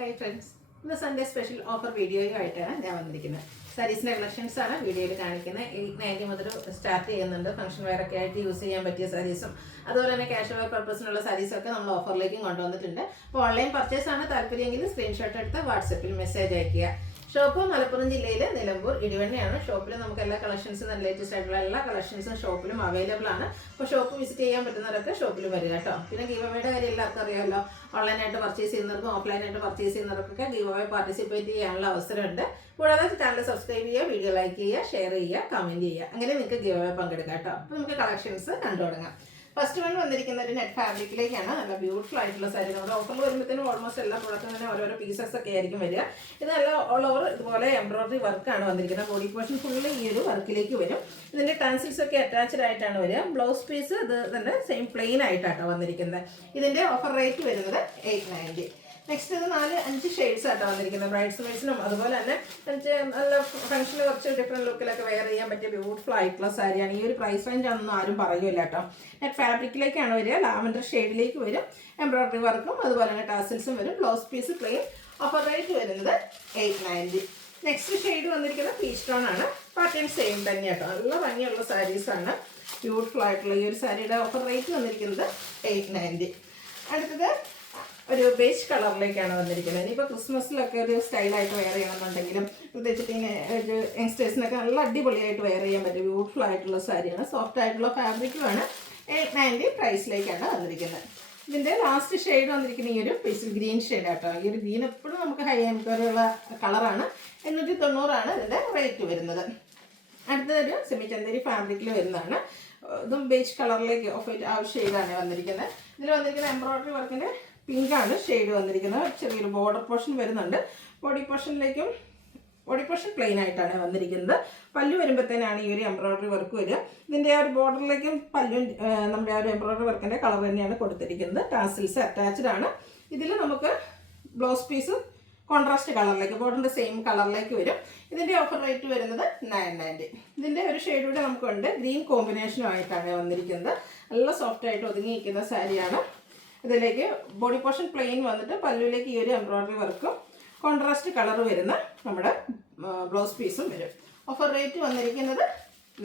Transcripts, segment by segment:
Hi friends, ഇന്ന് Sunday special offer വീഡിയോയുമായിട്ടാണ് ഞാൻ വന്നിരിക്കുന്നത്. സാരീസിൻ്റെ കളക്ഷൻസാണ് വീഡിയോയിൽ കാണിക്കുന്നത്. 890 മുതൽ സ്റ്റാർട്ട് ചെയ്യുന്നുണ്ട്. ഫംഗ്ഷൻ വെയറൊക്കെ ആയിട്ട് യൂസ് ചെയ്യാൻ പറ്റിയ സാരീസും അതുപോലെ തന്നെ കാഷ്വൽ പർപ്പസിനുള്ള സാരീസൊക്കെ നമ്മൾ ഓഫറിലേക്കും കൊണ്ടുവന്നിട്ടുണ്ട്. അപ്പോൾ ഓൺലൈൻ പർച്ചേസാണ് താല്പര്യമെങ്കിൽ സ്ക്രീൻഷോട്ട് എടുത്ത് വാട്സപ്പിൽ മെസ്സേജ് അയയ്ക്കുക. ഷോപ്പ് മലപ്പുറം ജില്ലയിലെ നിലമ്പൂർ ഇടിവണ്ണയാണ്. ഷോപ്പിൽ നമുക്ക് എല്ലാ കളക്ഷൻസും നല്ല ലേറ്റസ്റ്റ് ആയിട്ടുള്ള എല്ലാ കളക്ഷൻസും ഷോപ്പിലും അവൈലബിൾ ആണ്. അപ്പോൾ ഷോപ്പ് വിസിറ്റ് ചെയ്യാൻ പറ്റുന്നവരൊക്കെ ഷോപ്പിൽ വരിക കേട്ടോ. പിന്നെ ഗീവ് അവേയുടെ കാര്യം എല്ലാവർക്കും അറിയാമല്ലോ. ഓൺലൈനായിട്ട് പർച്ചേസ് ചെയ്യുന്നവർക്കും ഓഫ്ലൈനായിട്ട് പർച്ചേസ് ചെയ്യുന്നവർക്കൊക്കെ ഗീവ് അവേ പാർട്ടിസിപ്പേറ്റ് ചെയ്യാനുള്ള അവസരമുണ്ട്. കൂടാതെ ചാനൽ സബ്സ്ക്രൈബ് ചെയ്യുക, വീഡിയോ ലൈക്ക് ചെയ്യുക, ഷെയർ ചെയ്യുക, കമൻറ്റ് ചെയ്യുക. അങ്ങനെ നിങ്ങൾക്ക് ഗീവ് അവേ പങ്കെടുക്കാം കേട്ടോ. അപ്പോൾ നമുക്ക് കളക്ഷൻസ് കണ്ടു തുടങ്ങാം. ഫസ്റ്റ് വൺ വന്നിരിക്കുന്ന ഒരു നെറ്റ് ഫാബ്രിക്കിലേക്കാണ്. നല്ല ബ്യൂട്ടിഫുൾ ആയിട്ടുള്ള സാരി. നമ്മുടെ ഓഫറിൽ വരുമ്പോഴത്തേനും ഓൾമോസ്റ്റ് എല്ലാ പ്രോഡക്റ്റും തന്നെ ഓരോരോ പീസസ് ഒക്കെ ആയിരിക്കും വരിക. ഇത് നല്ല ഓൾ ഓവർ ഇതുപോലെ എംബ്രോയിഡറി വർക്കാണ് വന്നിരിക്കുന്നത്. ബോഡി പോർഷൻ ഫുള്ള് ഈ ഒരു വർക്കിലേക്ക് വരും. ഇതിൻ്റെ ടാൻസിൽസ് ഒക്കെ അറ്റാച്ച്ഡ് ആയിട്ടാണ് വരിക. ബ്ലൗസ് പീസ് ഇത് തന്നെ സെയിം പ്ലെയിൻ ആയിട്ടാണ് വന്നിരിക്കുന്നത്. ഇതിൻ്റെ ഓഫർ റേറ്റ് വരുന്നത് 890. നെക്സ്റ്റ് ഇത് 4-5 ഷെയ്ഡ്സ് ആയിട്ടാണ് വന്നിരിക്കുന്നത്. ബ്രൈഡ്സ് മെയ്ഡ്സിനും അതുപോലെ തന്നെ നല്ല ഫംഗ്ഷന് കുറച്ച് ഡിഫറെൻറ്റ് ലുക്കിലൊക്കെ വെയർ ചെയ്യാൻ പറ്റിയ ബ്യൂട്ടിഫുൾ ആയിട്ടുള്ള സാരിയാണ്. ഈ ഒരു പ്രൈസ് റേഞ്ച് ആണെന്നും ആരും പറയുമല്ല കേട്ടോ. നെറ്റ് ഫാബ്രിക്കിലേക്കാണ് വരിക. ലാവൻഡർ ഷെയ്ഡിലേക്ക് വരും. എംബ്രോയിഡറി വർക്കും അതുപോലെ തന്നെ ടാസിൽസും വരും. Blouse piece plain. Offer rate വരുന്നത് 890. നെക്സ്റ്റ് ഷെയ്ഡ് വന്നിരിക്കുന്നത് പീച്ച് ടോൺ ആണ്. പാറ്റേൺ സെയിം തന്നെ കേട്ടോ. നല്ല ഭംഗിയുള്ള സാരീസാണ്. ബ്യൂട്ടിഫുൾ ആയിട്ടുള്ള ഈ ഒരു സാരിയുടെ ഓഫർ റേറ്റ് വന്നിരിക്കുന്നത് 890. അടുത്തത് ഒരു ബേജ് കളറിലേക്കാണ് വന്നിരിക്കുന്നത്. ഇനിയിപ്പോൾ ക്രിസ്മസിലൊക്കെ ഒരു സ്റ്റൈലായിട്ട് വെയർ ചെയ്യണമെന്നുണ്ടെങ്കിലും പ്രത്യേകിച്ചിട്ട് ഇങ്ങനെ ഒരു യങ്സ്റ്റേഴ്സിനൊക്കെ നല്ല അടിപൊളിയായിട്ട് വെയർ ചെയ്യാൻ പറ്റും. ബ്യൂട്ടിഫുൾ ആയിട്ടുള്ള സാരിയാണ്. സോഫ്റ്റ് ആയിട്ടുള്ള ഫാബ്രിക്കുമാണ്. 890 പ്രൈസിലേക്കാണ് വന്നിരിക്കുന്നത്. ഇതിൻ്റെ ലാസ്റ്റ് ഷെയ്ഡ് വന്നിരിക്കുന്ന ഈ ഒരു പേസ്റ്റൽ ഗ്രീൻ ഷെയ്ഡ് ആട്ടോ. ഈ ഒരു ഗ്രീൻ എപ്പോഴും നമുക്ക് ഹൈ എൻക്വയറിയുള്ള കളറാണ്. 890 ഇതിൻ്റെ റേറ്റ് വരുന്നത്. അടുത്തതൊരു സെമി ചന്ദേരി ഫാബ്രിക്കിൽ വരുന്നതാണ്. ഇതും ബേജ് കളറിലേക്ക് ഓഫ് ആ ഒരു ഷെയ്ഡാണ് വന്നിരിക്കുന്നത്. ഇതിൽ വന്നിരിക്കുന്ന എംബ്രോയിഡറി വർക്കിൻ്റെ പിങ്കാണ് ഷെയ്ഡ് വന്നിരിക്കുന്നത്. ചെറിയൊരു ബോർഡർ പോർഷൻ വരുന്നുണ്ട്. ബോഡി പോർഷൻ പ്ലെയിൻ ആയിട്ടാണ് വന്നിരിക്കുന്നത്. പല്ലു വരുമ്പോഴത്തേനാണ് ഈ ഒരു എംബ്രോയിഡറി വർക്ക് വരിക. ഇതിൻ്റെ ആ ഒരു ബോർഡറിലേക്കും പല്ലും നമ്മുടെ ആ ഒരു എംബ്രോയിഡറി വർക്കിൻ്റെ കളർ തന്നെയാണ് കൊടുത്തിരിക്കുന്നത്. ടാസിൽസ് അറ്റാച്ച്ഡ് ആണ്. ഇതിൽ നമുക്ക് ബ്ലൗസ് പീസ് കോൺട്രാസ്റ്റ് കളറിലേക്ക് ബോർഡറിൻ്റെ സെയിം കളറിലേക്ക് വരും. ഇതിൻ്റെ ഓഫർ റേറ്റ് വരുന്നത് 990. ഇതിൻ്റെ ഒരു ഷെയ്ഡ് കൂടെ നമുക്കുണ്ട്. ഗ്രീൻ കോമ്പിനേഷനുമായിട്ടാണ് വന്നിരിക്കുന്നത്. നല്ല സോഫ്റ്റ് ആയിട്ട് ഒതുങ്ങിയിരിക്കുന്ന സാരിയാണ്. ഇതിലേക്ക് ബോഡി പോർഷൻ പ്ലെയിൻ വന്നിട്ട് പല്ലുവിലേക്ക് ഈ ഒരു എംബ്രോയിഡറി വർക്കും കോൺട്രാസ്റ്റ് കളർ വരുന്ന നമ്മുടെ ബ്ലൗസ് പീസും വരും. ഓഫർ റേറ്റ് വന്നിരിക്കുന്നത്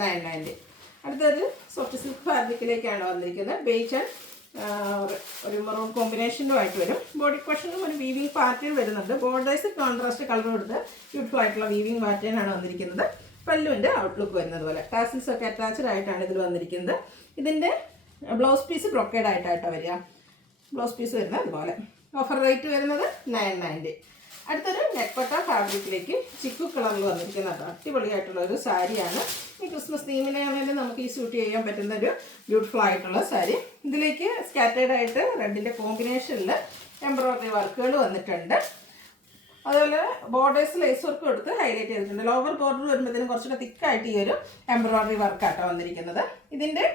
990. അടുത്തൊരു സോഫ്റ്റ് സിൽക്ക് ഫാബ്രിക്കിലേക്കാണ് വന്നിരിക്കുന്നത്. ബേജ് ആൻഡ് ഒരു മെറൂൺ കോമ്പിനേഷനുമായിട്ട് വരും. ബോഡി പോർഷനും ഒരു വീവിങ് പാറ്റേൺ വരുന്നുണ്ട്. ബോർഡേഴ്സ് കോൺട്രാസ്റ്റ് കളർ കൊടുത്ത് ബ്യൂട്ടിഫുൾ ആയിട്ടുള്ള വീവിങ് പാറ്റേൺ ആണ് വന്നിരിക്കുന്നത്. പല്ലുവിൻ്റെ ഔട്ട്ലുക്ക് വരുന്നത് പോലെ ടാസിൽസ് ഒക്കെ അറ്റാച്ച്ഡ് ആയിട്ടാണ് ഇതിൽ വന്നിരിക്കുന്നത്. ഇതിൻ്റെ ബ്ലൗസ് പീസ് ബ്രൊക്കേഡ് ആയിട്ടാണ് വരിക. ബ്ലൗസ് പീസ് വരുന്നത് അതുപോലെ. ഓഫർ റേറ്റ് വരുന്നത് 990. അടുത്തൊരു നെക്പട്ട ഫാബ്രിക്കിലേക്ക് ചിക്കു കളറിൽ വന്നിരിക്കുന്ന അടിപൊളിയായിട്ടുള്ള ഒരു സാരിയാണ്. ഈ ക്രിസ്മസ് തീമിനാണെങ്കിലും നമുക്ക് ഈ സ്യൂട്ട് ചെയ്യാൻ പറ്റുന്ന ഒരു ബ്യൂട്ടിഫുൾ ആയിട്ടുള്ള സാരി. ഇതിലേക്ക് സ്കാറ്റേഡ് ആയിട്ട് റെഡിൻ്റെ കോമ്പിനേഷനിൽ എംബ്രോയിഡറി വർക്കുകൾ വന്നിട്ടുണ്ട്. അതുപോലെ ബോർഡേഴ്സ് ലേസ് വർക്ക് കൊടുത്ത് ഹൈലൈറ്റ് ചെയ്തിട്ടുണ്ട്. ലോവർ ബോർഡർ വരുമ്പോഴത്തേനും കുറച്ചുകൂടെ തിക്കായിട്ട് ഈ ഒരു എംബ്രോയിഡറി വർക്കാട്ടോ വന്നിരിക്കുന്നത്. ഇതിൻ്റെ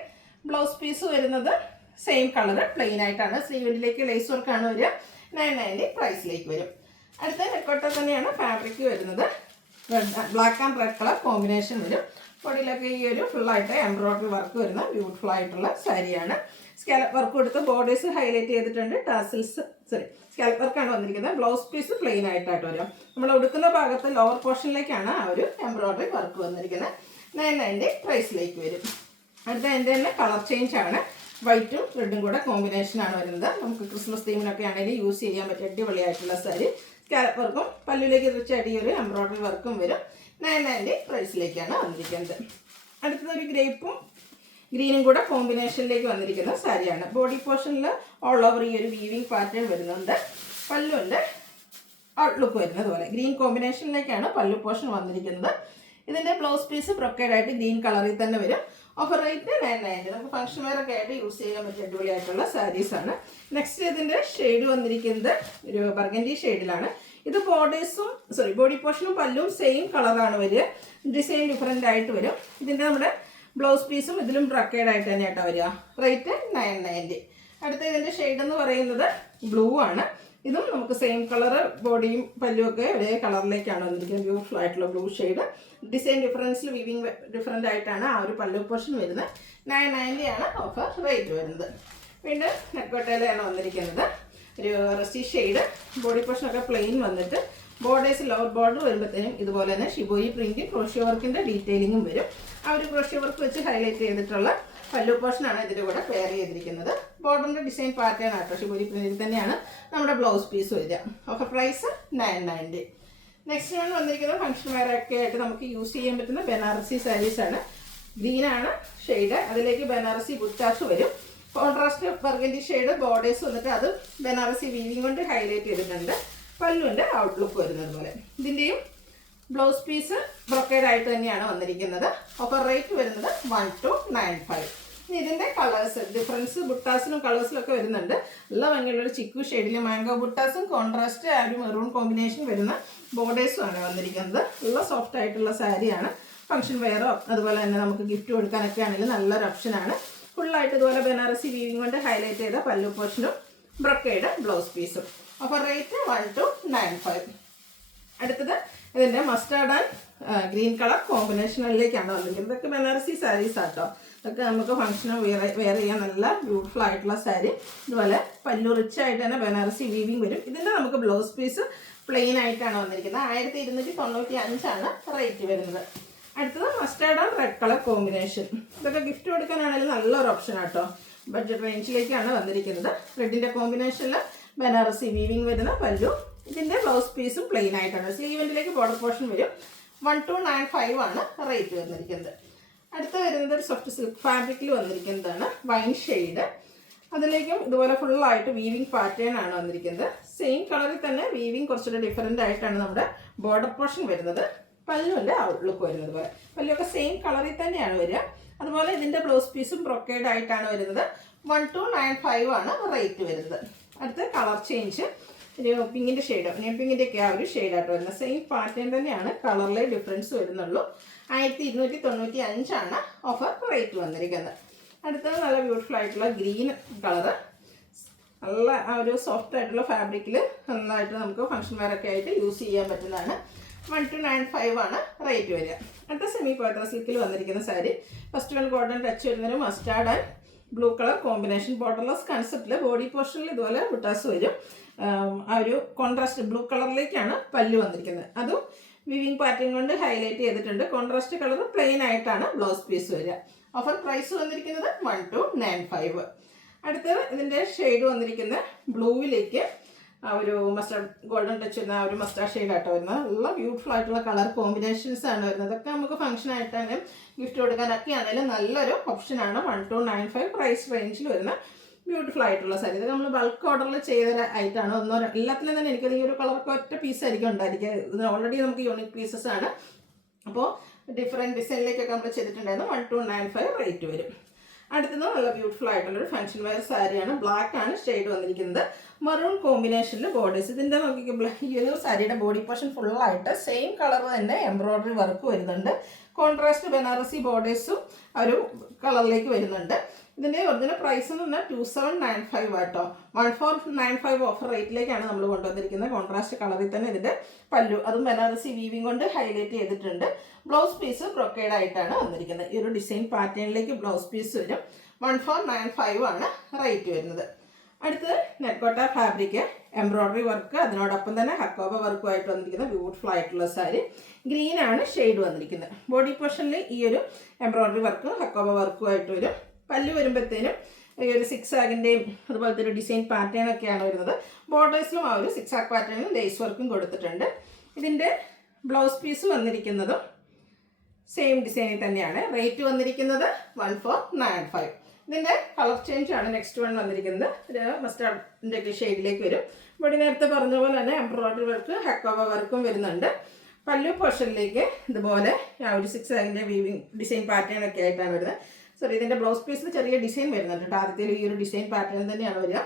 ബ്ലൗസ് പീസ് വരുന്നത് സെയിം കളർ പ്ലെയിൻ ആയിട്ടാണ്. സ്ലീവിലേക്ക് ലേസ് വർക്കാണ് വരിക. 990 പ്രൈസിലേക്ക് വരും. അടുത്ത നെക്കോട്ട തന്നെയാണ് ഫാബ്രിക് വരുന്നത്. Black and red colour combination വരും. ബോഡിയിലൊക്കെ ഈ ഒരു ഫുള്ളായിട്ട് എംബ്രോയിഡറി വർക്ക് വരുന്ന ബ്യൂട്ടിഫുൾ ആയിട്ടുള്ള സാരിയാണ്. സ്കാലപ്പ് വർക്ക് കൊടുത്ത് ബോർഡേഴ്സ് ഹൈലൈറ്റ് ചെയ്തിട്ടുണ്ട്. സ്കാലപ്പ് വർക്കാണ് വന്നിരിക്കുന്നത്. ബ്ലൗസ് പീസ് പ്ലെയിൻ ആയിട്ടായിട്ട് വരും. നമ്മൾ ഉടുക്കുന്ന ഭാഗത്ത് ലോവർ പോർഷനിലേക്കാണ് ആ ഒരു എംബ്രോയിഡറി വർക്ക് വന്നിരിക്കുന്നത്. 990 പ്രൈസിലേക്ക് വരും. അടുത്ത എൻ്റെ തന്നെ കളർ ചേഞ്ച് ആണ്. വൈറ്റും റെഡും കൂടെ കോമ്പിനേഷനാണ് വരുന്നത്. നമുക്ക് ക്രിസ്മസ് തീമിനൊക്കെ ആണെങ്കിൽ യൂസ് ചെയ്യാൻ പറ്റിയ അടിപൊളിയായിട്ടുള്ള സാരി. സ്കാലപ്പ് വർക്കും പല്ലുവിലേക്ക് തീർച്ചയായിട്ടും ഒരു എംബ്രോയിഡറി വർക്കും വരും. 990 പ്രൈസിലേക്കാണ് വന്നിരിക്കുന്നത്. അടുത്തതൊരു ഗ്രേപ്പും ഗ്രീനും കൂടെ കോമ്പിനേഷനിലേക്ക് വന്നിരിക്കുന്ന സാരിയാണ്. ബോഡി പോർഷനിൽ ഓൾ ഓവർ ഈ ഒരു വീവിങ് പാറ്റേൺ വരുന്നുണ്ട്. പല്ലുവിൻ്റെ ഔട്ട്ലുക്ക് വരുന്നത് പോലെ ഗ്രീൻ കോമ്പിനേഷനിലേക്കാണ് പല്ലു പോർഷൻ വന്നിരിക്കുന്നത്. ഇതിൻ്റെ ബ്ലൗസ് പീസ് ബ്രൊക്കേഡ് ആയിട്ട് ഗ്രീൻ കളറിൽ തന്നെ വരും. Offer rate 990. നമുക്ക് ഫംഗ്ഷൻ വെയർ ഒക്കെ ആയിട്ട് യൂസ് ചെയ്യാൻ പറ്റിയ അടിപൊളിയായിട്ടുള്ള സാരീസാണ്. നെക്സ്റ്റ് ഇതിൻ്റെ ഷെയ്ഡ് വന്നിരിക്കുന്നത് ഒരു ബർഗൻഡി ഷെയ്ഡിലാണ്. ഇത് ബോഡി പോർഷനും പല്ലും സെയിം കളറാണ് വരിക. ഡിസൈൻ ഡിഫറെൻ്റ് ആയിട്ട് വരും. ഇതിൻ്റെ നമ്മുടെ ബ്ലൗസ് പീസും ഇതിലും ബ്രൊക്കേഡ് ആയിട്ട് തന്നെയായിട്ടാണ് വരിക. റേറ്റ് 990. അടുത്ത ഇതിൻ്റെ ഷെയ്ഡ് എന്ന് പറയുന്നത് ബ്ലൂ ആണ്. ഇതും നമുക്ക് സെയിം കളർ ബോഡിയും പല്ലും ഒക്കെ ഒരേ കളറിലേക്കാണ് വന്നിരിക്കുന്നത്. ബ്യൂട്ടിഫുൾ ആയിട്ടുള്ള ബ്ലൂ ഷെയ്ഡ്. ഡിസൈൻ ഡിഫറൻസിൽ വീവിങ് ഡിഫറെൻ്റ് ആയിട്ടാണ് ആ ഒരു പല്ലു പോർഷൻ വരുന്നത്. 990 ഓഫർ റേറ്റ് വരുന്നത്. വീണ്ടും നെക്കോട്ടയിലാണ് വന്നിരിക്കുന്നത്. ഒരു റസ്റ്റി ഷെയ്ഡ്. ബോഡി പോർഷനൊക്കെ പ്ലെയിൻ വന്നിട്ട് ബോർഡേഴ്സ് ലോവർ ബോർഡർ വരുമ്പോഴത്തേനും ഇതുപോലെ തന്നെ ഷിബോയി പ്രിൻറ്റും ക്രോഷ്യോ വർക്കിൻ്റെ ഡീറ്റെയിലിങ്ങും വരും. ആ ഒരു ക്രോഷ്യോ വർക്ക് വെച്ച് ഹൈലൈറ്റ് ചെയ്തിട്ടുള്ള പല്ലു പോർഷനാണ് ഇതിൻ്റെ കൂടെ പെയർ ചെയ്തിരിക്കുന്നത്. ബോർഡറിൻ്റെ ഡിസൈൻ പാറ്റേൺ ആട്ടോ ഷിബോയി പ്രിൻറ്റിൽ തന്നെയാണ് നമ്മുടെ ബ്ലൗസ് പീസ് വരിക. Offer price 990. നെക്സ്റ്റ് വൺ വന്നിരിക്കുന്നത് ഫംഗ്ഷൻ വെയർ ഒക്കെ ആയിട്ട് നമുക്ക് യൂസ് ചെയ്യാൻ പറ്റുന്ന ബനാറസി സാരീസാണ്. ഗ്രീനാണ് ഷെയ്ഡ്, അതിലേക്ക് ബനാറസി ബുറ്റാസ് വരും. കോൺട്രാസ്റ്റ് ബർഗൻഡി ഷെയ്ഡ് ബോർഡേഴ്സ് വന്നിട്ട് അത് ബനാറസി വീവിങ് കൊണ്ട് ഹൈലൈറ്റ് ചെയ്തിട്ടുണ്ട്. പല്ലുവിൻ്റെ ഔട്ട്ലുക്ക് വരുന്നത് പോലെ. ഇതിൻ്റെയും ബ്ലൗസ് പീസ് ബ്രൊക്കേഡ് ആയിട്ട് തന്നെയാണ് വന്നിരിക്കുന്നത്. ഓഫർ റേറ്റ് വരുന്നത് 1295. ഇനി ഇതിൻ്റെ കളേഴ്സ് ഡിഫറൻസ് ബുട്ടാസിനും കളേഴ്സിലൊക്കെ വരുന്നുണ്ട്. നല്ല ഭംഗിയുള്ളൊരു ചിക്കു ഷെയ്ഡിൽ മാംഗോ ബുട്ടാസും കോൺട്രാസ്റ്റ് ആ ഒരു മെറൂൺ കോമ്പിനേഷൻ വരുന്ന ബോർഡേഴ്സും ആണ് വന്നിരിക്കുന്നത്. നല്ല സോഫ്റ്റ് ആയിട്ടുള്ള സാരിയാണ്. ഫംഗ്ഷൻ വെയറോ അതുപോലെ തന്നെ നമുക്ക് ഗിഫ്റ്റ് കൊടുക്കാനൊക്കെ ആണെങ്കിലും നല്ലൊരു ഓപ്ഷനാണ്. ഫുള്ളായിട്ട് ഇതുപോലെ ബനാറസി വീവിങ് കൊണ്ട് ഹൈലൈറ്റ് ചെയ്ത പല്ലു പോർഷനും ബ്രൊക്കേഡ് ബ്ലൗസ് പീസും. Offer rate 1295. അടുത്തത് ഇതിൻ്റെ മസ്റ്റാർഡ് ആൻഡ് ഗ്രീൻ കളർ കോമ്പിനേഷനിലേക്കാണ് വന്നിരിക്കുന്നത്. ഇതൊക്കെ ബനാറസി സാരീസ് ആട്ടോ. ഇതൊക്കെ നമുക്ക് ഫംഗ്ഷന് വെയർ ചെയ്യാൻ നല്ല ബ്യൂട്ടിഫുൾ ആയിട്ടുള്ള സാരി. ഇതുപോലെ പല്ലു റിച്ച് ആയിട്ട് തന്നെ ബനാറസി വീവിങ് വരും. ഇതിൻ്റെ നമുക്ക് ബ്ലൗസ് പീസ് പ്ലെയിൻ ആയിട്ടാണ് വന്നിരിക്കുന്നത്. 1295 റേറ്റ് വരുന്നത്. അടുത്തത് mustard and red colour combination. ഇതൊക്കെ ഗിഫ്റ്റ് കൊടുക്കാനാണെങ്കിലും നല്ലൊരു ഓപ്ഷൻ ആട്ടോ. ബഡ്ജറ്റ് റേഞ്ചിലേക്കാണ് വന്നിരിക്കുന്നത്. റെഡിൻ്റെ കോമ്പിനേഷനിൽ ബനാറസി വീവിങ് വരുന്ന പല്ലു. ഇതിൻ്റെ ബ്ലൗസ് പീസും പ്ലെയിൻ ആയിട്ടാണ്. സ്ലീവെൻറ്റിലേക്ക് ബോർഡർ പോർഷൻ വരും. 1295 റേറ്റ് വന്നിരിക്കുന്നത്. അടുത്ത വരുന്നത് ഒരു സോഫ്റ്റ് സിൽക്ക് ഫാബ്രിക്കിൽ വന്നിരിക്കുന്നതാണ്. Wine shade. അതിലേക്കും ഇതുപോലെ ഫുള്ളായിട്ട് വീവിങ് പാറ്റേൺ ആണ് വന്നിരിക്കുന്നത്. സെയിം കളറിൽ തന്നെ വീവിങ് കുറച്ചുകൂടെ ഡിഫറൻ്റ് ആയിട്ടാണ് നമ്മുടെ ബോർഡർ പോർഷൻ വരുന്നത്. പല്ലുവിൻ്റെ ഔട്ട്ലുക്ക് വരുന്നത് പോലെ. പല്ലുവൊക്കെ സെയിം കളറിൽ തന്നെയാണ് വരിക. അതുപോലെ ഇതിൻ്റെ ബ്ലൗസ് പീസും ബ്രൊക്കേഡ് ആയിട്ടാണ് വരുന്നത്. 1295 റേറ്റ് വരുന്നത്. അടുത്ത കളർ ചേഞ്ച് ഒരു പിങ്കിൻ്റെ ഷെയ്ഡോ പിങ്കിൻ്റെ ഒക്കെ ആ ഒരു ഷെയ്ഡായിട്ട് വരുന്നത്. സെയിം പാറ്റേൺ തന്നെയാണ്, കളറിലെ ഡിഫറൻസ് വരുന്നുള്ളൂ. 1295 ഓഫർ റേറ്റ് വന്നിരിക്കുന്നത്. അടുത്തത് നല്ല ബ്യൂട്ടിഫുൾ ആയിട്ടുള്ള ഗ്രീൻ കളറ്. നല്ല ആ ഒരു സോഫ്റ്റ് ആയിട്ടുള്ള ഫാബ്രിക്കിൽ നന്നായിട്ട് നമുക്ക് ഫംഗ്ഷൻ വെയറൊക്കെ ആയിട്ട് യൂസ് ചെയ്യാൻ പറ്റുന്നതാണ്. 1295 റേറ്റ് വരിക. അടുത്ത സെമി പോയത്ര സിൽക്കിൽ വന്നിരിക്കുന്ന sari. First one golden touch വരുന്നൊരു mustard and blue colour combination. Borderless കൺസെപ്റ്റിൽ ബോഡി പോർഷനിൽ ഇതുപോലെ ബുട്ടാസ് വരും. ആ ഒരു കോൺട്രാസ്റ്റ് ബ്ലൂ കളറിലേക്കാണ് പല്ല് വന്നിരിക്കുന്നത്. അതും വിവിങ് പാറ്റേൺ കൊണ്ട് ഹൈലൈറ്റ് ചെയ്തിട്ടുണ്ട്. കോൺട്രാസ്റ്റ് കളർ പ്ലെയിൻ ആയിട്ടാണ് ബ്ലൗസ് പീസ് വരിക. ഓഫർ പ്രൈസ് വന്നിരിക്കുന്നത് 1295. അടുത്തത് ഇതിൻ്റെ ഷെയ്ഡ് വന്നിരിക്കുന്ന ബ്ലൂവിലേക്ക് ആ ഒരു മസ്റ്റാർഡ് ഗോൾഡൻ ടച്ച് വരുന്ന ആ ഒരു മസ്റ്റാർഡ് ഷെയ്ഡായിട്ട് വരുന്നത്. നല്ല ബ്യൂട്ടിഫുൾ ആയിട്ടുള്ള കളർ കോമ്പിനേഷൻസ് ആണ് വരുന്നത്. അതൊക്കെ നമുക്ക് ഫംഗ്ഷൻ ആയിട്ടാണെങ്കിലും ഗിഫ്റ്റ് കൊടുക്കാനൊക്കെ ആണെങ്കിലും നല്ലൊരു ഓപ്ഷനാണ്. 1295 പ്രൈസ് റേഞ്ചിൽ വരുന്ന ബ്യൂട്ടിഫുൾ ആയിട്ടുള്ള സാരി. ഇത് നമ്മൾ ബൾക്ക് ഓർഡറിൽ ചെയ്ത ആയിട്ടാണ്. എല്ലാത്തിലും തന്നെ എനിക്കത് ഈ ഒരു കളർക്ക് ഒറ്റ പീസായിരിക്കും ഉണ്ടായിരിക്കുക. ഇത് ഓൾറെഡി നമുക്ക് യൂണിക് പീസസ് ആണ്. അപ്പോൾ ഡിഫറെൻറ്റ് ഡിസൈനിലേക്കൊക്കെ നമ്മൾ ചെയ്തിട്ടുണ്ടായിരുന്നു. 1295 റേറ്റ് വരും. അടുത്തത് നല്ല ബ്യൂട്ടിഫുൾ ആയിട്ടുള്ളൊരു ഫംഗ്ഷൻ വെയർ സാരിയാണ്. ബ്ലാക്ക് ആണ് ഷെയ്ഡ് വന്നിരിക്കുന്നത്. മറൂൺ കോമ്പിനേഷനിൽ ബോർഡേഴ്സ്. ഇതിൻ്റെ നോക്കിക്കുമ്പോൾ ഈ ഒരു സാരിയുടെ ബോഡി പോർഷൻ ഫുള്ളായിട്ട് സെയിം കളർ തന്നെ എംബ്രോയ്ഡറി വർക്ക് വരുന്നുണ്ട്. കോൺട്രാസ്റ്റ് ബനാറസി ബോർഡേഴ്സും ഒരു കളറിലേക്ക് വരുന്നുണ്ട്. ഇതിൻ്റെ ഒറിജിനൽ പ്രൈസ് എന്ന് പറഞ്ഞാൽ 2795 ആട്ടോ. 1495 ഓഫർ റേറ്റിലേക്കാണ് നമ്മൾ കൊണ്ടുവന്നിരിക്കുന്നത്. കോൺട്രാസ്റ്റ് കളറിൽ തന്നെ ഇതിൻ്റെ പല്ലു, അതും ബനാറസി വീവിങ് കൊണ്ട് ഹൈലൈറ്റ് ചെയ്തിട്ടുണ്ട്. ബ്ലൗസ് പീസ് ബ്രൊക്കേഡ് ആയിട്ടാണ് വന്നിരിക്കുന്നത്. ഈ ഒരു ഡിസൈൻ പാറ്റേണിലേക്ക് ബ്ലൗസ് പീസ് വരും. 1495 റേറ്റ് വരുന്നത്. അടുത്തത് നെക്കോട്ട ഫാബ്രിക് എംബ്രോയ്ഡറി വർക്ക്, അതിനോടൊപ്പം തന്നെ ഹക്കോബ വർക്കുമായിട്ട് വന്നിരിക്കുന്ന ബ്യൂട്ടിഫുൾ ആയിട്ടുള്ള സാരി. ഗ്രീൻ ആണ് ഷെയ്ഡ് വന്നിരിക്കുന്നത്. ബോഡി പോർഷനിൽ ഈ ഒരു എംബ്രോയ്ഡറി വർക്കും ഹക്കോബ വർക്കുമായിട്ട് വരും. പല്ല് വരുമ്പോഴത്തേനും ഈ ഒരു സിക്സ് ആഗിൻ്റെയും അതുപോലത്തെ ഒരു ഡിസൈൻ പാറ്റേൺ ഒക്കെയാണ് വരുന്നത്. ബോർഡേഴ്സിലും ആ ഒരു സിക്സ് ആഗ് പാറ്റേണും ലേസ് വർക്കും കൊടുത്തിട്ടുണ്ട്. ഇതിൻ്റെ ബ്ലൗസ് പീസ് വന്നിരിക്കുന്നതും സെയിം ഡിസൈനിൽ തന്നെയാണ്. റേറ്റ് വന്നിരിക്കുന്നത് 1495. ഇതിൻ്റെ കളർ ചേഞ്ച് ആണ് നെക്സ്റ്റ് വൺ വന്നിരിക്കുന്നത്. ഒരു മസ്റ്റാർഡിൻ്റെ ഒക്കെ ഷെയ്ഡിലേക്ക് വരും. ഇവിടെ നേരത്തെ പറഞ്ഞ പോലെ തന്നെ എംബ്രോയ്ഡറി വർക്ക് ഹക്കോബ വർക്കും വരുന്നുണ്ട്. പല്ലു പോർഷനിലേക്ക് ഇതുപോലെ ആ ഒരു സിക്സ് ആഗിൻ്റെ വീവിങ് ഡിസൈൻ പാറ്റേൺ ഒക്കെ ആയിട്ടാണ് വരുന്നത്. സോറി, ഇതിൻ്റെ ബ്ലൗസ് പീസിൽ ചെറിയ ഡിസൈൻ വരുന്നുണ്ട്. ആദ്യത്തിൽ ഈ ഒരു ഡിസൈൻ പാറ്റേൺ തന്നെയാണ് വരിക.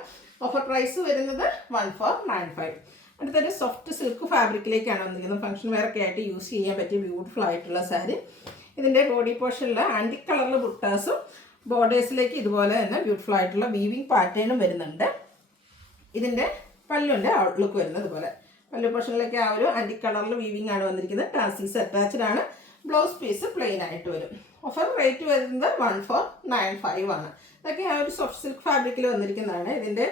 ഓഫർ പ്രൈസ് വരുന്നത് 1495. അടുത്തൊരു സോഫ്റ്റ് സിൽക്ക് ഫാബ്രിക്കിലേക്കാണ് വന്നിരിക്കുന്നത്. ഫംഗ്ഷൻ വെയറൊക്കെ ആയിട്ട് യൂസ് ചെയ്യാൻ പറ്റിയ ബ്യൂട്ടിഫുൾ ആയിട്ടുള്ള സാരി. ഇതിൻ്റെ ബോഡി പോർഷനിൽ ആൻറ്റി കളറിൽ ബുട്ടാസും ബോർഡേഴ്സിലേക്ക് ഇതുപോലെ തന്നെ ബ്യൂട്ടിഫുൾ ആയിട്ടുള്ള വീവിങ് പാറ്റേണും വരുന്നുണ്ട്. ഇതിൻ്റെ പല്ലുവിൻ്റെ ഔട്ട്ലുക്ക് വരുന്നത് പോലെ. പല്ലു പോർഷനിലേക്ക് ആ ഒരു ആൻറ്റി കളറിൽ വീവിങ് ആണ് വന്നിരിക്കുന്നത്. ടാസീസ് അറ്റാച്ച്ഡ് ആണ്. ബ്ലൗസ് പീസ് പ്ലെയിൻ ആയിട്ട് വരും. ഓഫർ റേറ്റ് വരുന്നത് 1495 ഇതൊക്കെ ആ ഒരു സോഫ്റ്റ് സിൽക്ക് ഫാബ്രിക്കിൽ വന്നിരിക്കുന്നതാണ്. ഇതിൻ്റെ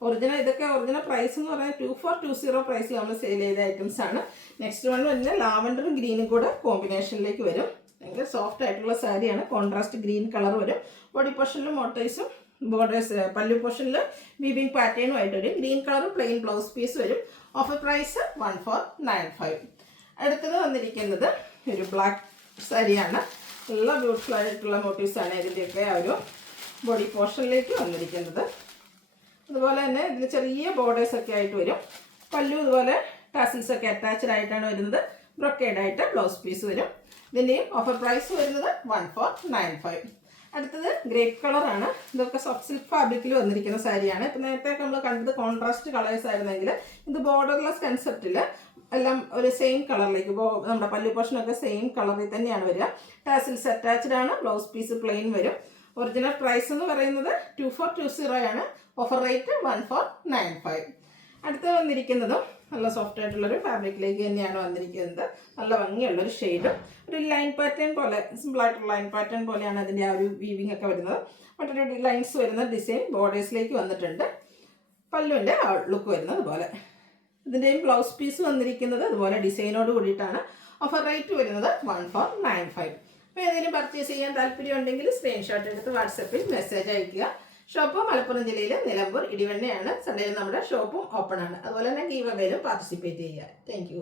ഇതൊക്കെ ഒറിജിനൽ പ്രൈസ് എന്ന് പറഞ്ഞാൽ 2420 പ്രൈസിൽ നമ്മൾ സെയിൽ ചെയ്ത ഐറ്റംസ് ആണ്. നെക്സ്റ്റ് വൺ വരുന്നത് ലാവൻഡറും ഗ്രീനും കൂടെ കോമ്പിനേഷനിലേക്ക് വരും. ഭയങ്കര സോഫ്റ്റ് ആയിട്ടുള്ള സാരിയാണ്. കോൺട്രാസ്റ്റ് ഗ്രീൻ കളർ വരും. ബോഡി പോർഷനിലും മോട്ടൈസും ബോർഡേഴ്സ് പല്ലു പോർഷനിൽ വീവിംഗ് പാറ്റേണും ആയിട്ട് വരും. Green colour plain blouse piece വരും. Offer price 1495. അടുത്തത് വന്നിരിക്കുന്നത് ഒരു ബ്ലാക്ക് സാരിയാണ്. നല്ല ബ്യൂട്ടിഫുൾ ആയിട്ടുള്ള മോട്ടീവ്സാണ് ഇതിൻ്റെയൊക്കെ ആ ഒരു ബോഡി പോർഷനിലേക്ക് വന്നിരിക്കുന്നത്. അതുപോലെ തന്നെ ഇതിൽ ചെറിയ ബോർഡേഴ്സൊക്കെ ആയിട്ട് വരും. പല്ലു ഇതുപോലെ ടാസിൽസ് ഒക്കെ അറ്റാച്ച്ഡ് ആയിട്ടാണ് വരുന്നത്. ബ്രൊക്കേഡായിട്ട് ബ്ലൗസ് പീസ് വരും. ഇതിൻ്റെയും ഓഫർ പ്രൈസ് വരുന്നത് 1495. അടുത്തത് ഗ്രേപ്പ് കളറാണ്. ഇതൊക്കെ സോഫ്റ്റ് സിൽക്ക് ഫാബ്രിക്കിൽ വന്നിരിക്കുന്ന സാരിയാണ്. ഇപ്പം നേരത്തെ നമ്മൾ കണ്ടത് കോൺട്രാസ്റ്റ് കളേഴ്സ് ആയിരുന്നെങ്കിൽ ഇത് ബോർഡർലെസ് കൺസെപ്റ്റിൽ എല്ലാം ഒരു സെയിം കളറിലേക്ക് നമ്മുടെ പല്ലു പോർഷനൊക്കെ സെയിം കളറിൽ തന്നെയാണ് വരിക. ടാസിൽസ് അറ്റാച്ച്ഡ് ആണ്. ബ്ലൗസ് പീസ് പ്ലെയിൻ വരും. ഒറിജിനൽ പ്രൈസ് എന്ന് പറയുന്നത് 2420 ആണ്. Offer rate 1495. അടുത്ത് വന്നിരിക്കുന്നതും നല്ല സോഫ്റ്റ് ആയിട്ടുള്ളൊരു ഫാബ്രിക്കിലേക്ക് തന്നെയാണ് വന്നിരിക്കുന്നത്. നല്ല ഭംഗിയുള്ളൊരു ഷെയ്ഡും ഒരു ലൈൻ പാറ്റേൺ പോലെ, സിമ്പിളായിട്ടുള്ള ലൈൻ പാറ്റേൺ പോലെയാണ് അതിൻ്റെ ആ ഒരു വീവിംഗ് ഒക്കെ വരുന്നത്. മറ്റൊരു ലൈൻസ് വരുന്ന ഡിസൈൻ ബോർഡേഴ്സിലേക്ക് വന്നിട്ടുണ്ട്. പല്ലുവിൻ്റെ ലുക്ക് വരുന്നത് പോലെ. ഇതിൻ്റെയും ബ്ലൗസ് പീസ് വന്നിരിക്കുന്നത് അതുപോലെ ഡിസൈനോട് കൂടിയിട്ടാണ്. ഓഫർ റേറ്റ് വരുന്നത് 1495. അപ്പോൾ ഏതെങ്കിലും പർച്ചേസ് ചെയ്യാൻ താല്പര്യം ഉണ്ടെങ്കിൽ സ്ക്രീൻഷോട്ട് എടുത്ത് വാട്സപ്പിൽ മെസ്സേജ് അയയ്ക്കുക. ഷോപ്പ് മലപ്പുറം ജില്ലയിൽ നിലമ്പൂർ ഇടിവണ്ണയാണ്. സൺഡേ നമ്മുടെ ഷോപ്പും ഓപ്പൺ ആണ്. അതുപോലെ തന്നെ ഗീവ് അവേയിലും പാർട്ടിസിപ്പേറ്റ് ചെയ്യുക. താങ്ക്